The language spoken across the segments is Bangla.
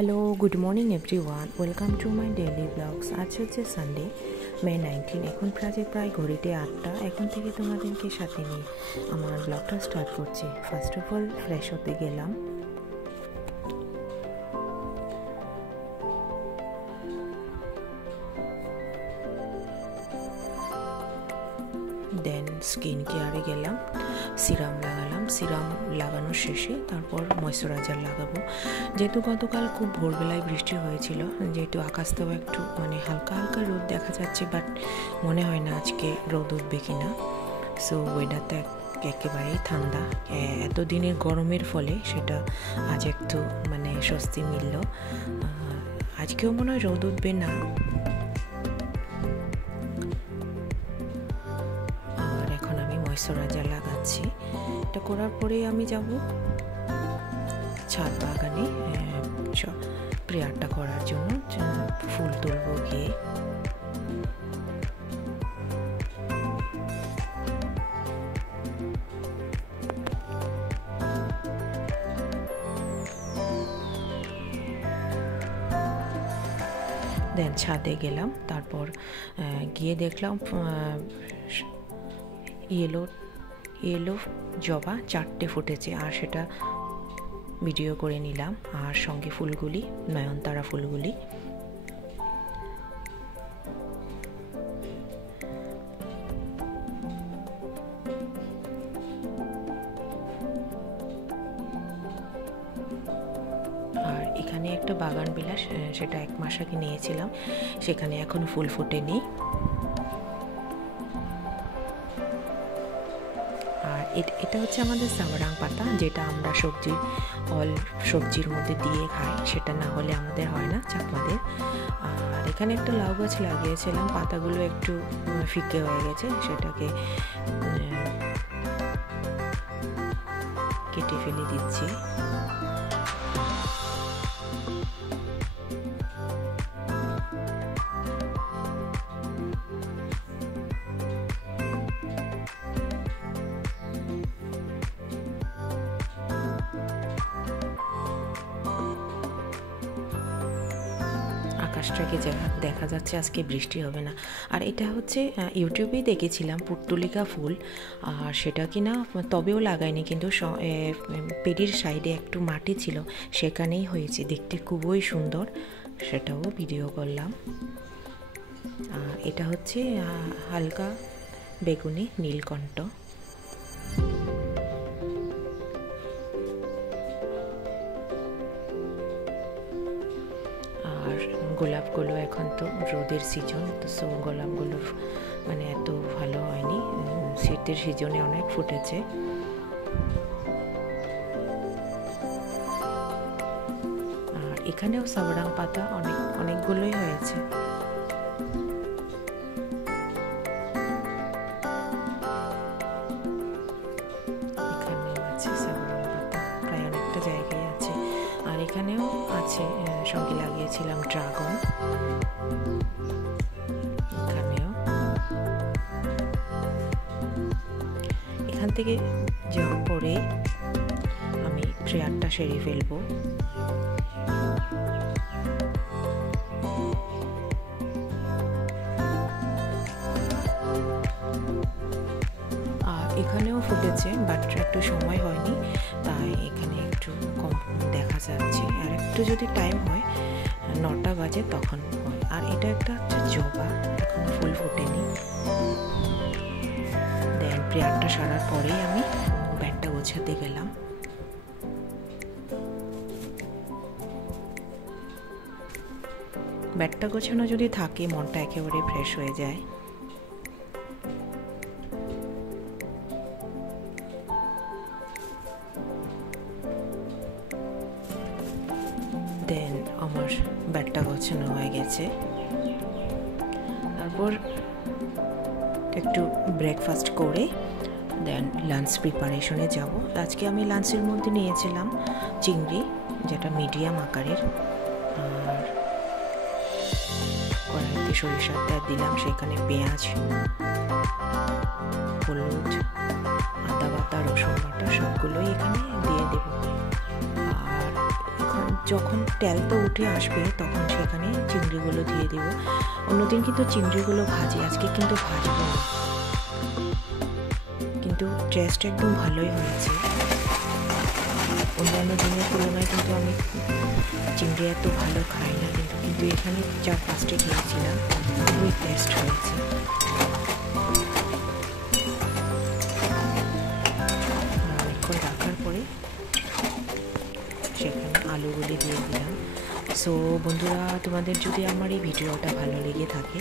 Hello, good morning everyone, welcome to my daily blogs. আজ হচ্ছে সানডে, মে 19। এখন প্রায় ঘড়িতে 8টা। এখন থেকে তোমাদেরকে সাথে নিয়ে আমার ব্লগটা স্টার্ট করছি। ফার্স্ট অফ অল ফ্রেশ হতে গেলাম। দেন স্কিন কেয়ারে গেলাম, সিরাম লাগালাম। সিরাম লাগানোর শেষে তারপর ময়শ্চারাইজার লাগাবো। যেহেতু গতকাল খুব ভোরবেলায় বৃষ্টি হয়েছিল, যেহেতু আকাশটাও একটু হালকা হালকা রোদ দেখা যাচ্ছে, বাট মনে হয় না আজকে রোদ উঠবে কিনা। সো ওয়েদারটা একেবারেই ঠান্ডা। এতদিনের গরমের ফলে সেটা আজ একটু স্বস্তি মিলল। আজকেও মনে হয় রোদ উঠবে না। ময়শ্চারাইজার লাগাচ্ছি। এটা করার পরেই আমি যাব ছাদ বাগানে প্রেয়ারটা করার জন্য। ফুল তুলবো গিয়ে। দেন ছাদে গেলাম। তারপর গিয়ে দেখলাম ইয়েলো জবা 4টে ফুটেছে, আর সেটা ভিডিও করে নিলাম। আর সঙ্গে ফুলগুলি, নয়নতারা ফুলগুলি। আর এখানে একটা বাগান বিলাস, সেটা 1 মাস আগে নিয়েছিলাম, সেখানে এখনো ফুল ফোটেনি। এটা হচ্ছে আমাদের সাওয়ারাং পাতা, যেটা আমরা সবজির মধ্যে দিয়ে খাই। সেটা না হলে আমাদের হয় না চাকমাদের। আর এখানে একটা লাউ গাছ লাগিয়েছিলাম, পাতাগুলো একটু ফিকে হয়ে গেছে, সেটাকে কেটে ফেলে দিচ্ছি। আকাশটাকে দেখা যাচ্ছে আজকে বৃষ্টি হবে না। আর এটা হচ্ছে ইউটিউবেই দেখেছিলাম পুর্তুলিকা ফুল, আর সেটা কিনা তবেও লাগাইনি, কিন্তু পেড়ির সাইডে একটু মাটি ছিল, সেখানেই হয়েছে। দেখতে খুবই সুন্দর, সেটাও ভিডিও করলাম। এটা হচ্ছে হালকা বেগুনি নীলকণ্ঠ। আর গোলাপগুলো এখন তো রোদের সিজন, তো সো গোলাপগুলো এত ভালো হয়নি। শীতের সিজনে অনেক ফুটেছে। আর এখানেও সাওয়ারাং পাতা অনেকগুলোই হয়েছে। এখানেও আছে সাওয়ারাং পাতা, প্রায় অনেকটা জায়গায় আছে। আর এখানেও আছে, সঙ্গে লাগিয়েছিলাম ড্রাগন। এখানেও। এখান থেকে যাওয়ার পরে আমি প্রেয়ারটা সেরে ফেলবো। আর এখানেও ফুটেছে, বাট একটু সময় হয়নি, তাই এখানে একটু কম দেখা যাচ্ছে। আর একটু যদি টাইম হয়, 9টা বাজে, তখন হয়। আর এটা একটা হচ্ছে জবা, এখনো ফুল ফোটেনি। দেন প্রেয়ারটা সারার পরেই আমি ব্যাগটা গোছাতে গেলাম। ব্যাগটা গোছানো যদি থাকে, মনটা একেবারে ফ্রেশ হয়ে যায়। দেন আমার ব্যাগটা গোছানো হয়ে গেছে। তারপর একটু ব্রেকফাস্ট করে দেন লাঞ্চ প্রিপারেশনে যাব। আজকে আমি লাঞ্চের মধ্যে নিয়েছিলাম চিংড়ি, যেটা মিডিয়াম আকারের। আর কড়াইতে সরিষার তেল দিলাম, সেখানে পেঁয়াজ, হলুদ, আদা বাটা, রসুন বাটা সবগুলোই এখানে দিয়ে দেব। আর এখন যখন তেলটা উঠে আসবে তখন সেখানে চিংড়িগুলো দিয়ে দেব। অন্যদিন কিন্তু চিংড়িগুলো ভাজি, আজকে কিন্তু ভাজবো না, কিন্তু টেস্ট একদম ভালোই হয়েছে। অন্যান্য দিনের তুলনায় কিন্তু আমি চিংড়ি এত ভালো খাই না, কিন্তু এখানে 4-5টে খেয়েছিলাম, খুবই টেস্ট হয়েছে। অনেকক্ষণ রাখার পরে সেখানে আলুগুলি দিয়ে দিলাম। সো বন্ধুরা, তোমাদের যদি আমার এই ভিডিওটা ভালো লেগে থাকে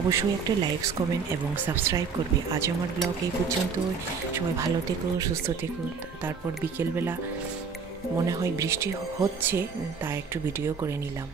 অবশ্যই একটা লাইকস, কমেন্ট এবং সাবস্ক্রাইব করবে। আজ আমার ব্লগ এই পর্যন্ত। সবাই ভালো থেকো, সুস্থ থেকো। তারপর বিকেলবেলা মনে হয় বৃষ্টি হচ্ছে, তা একটু ভিডিও করে নিলাম।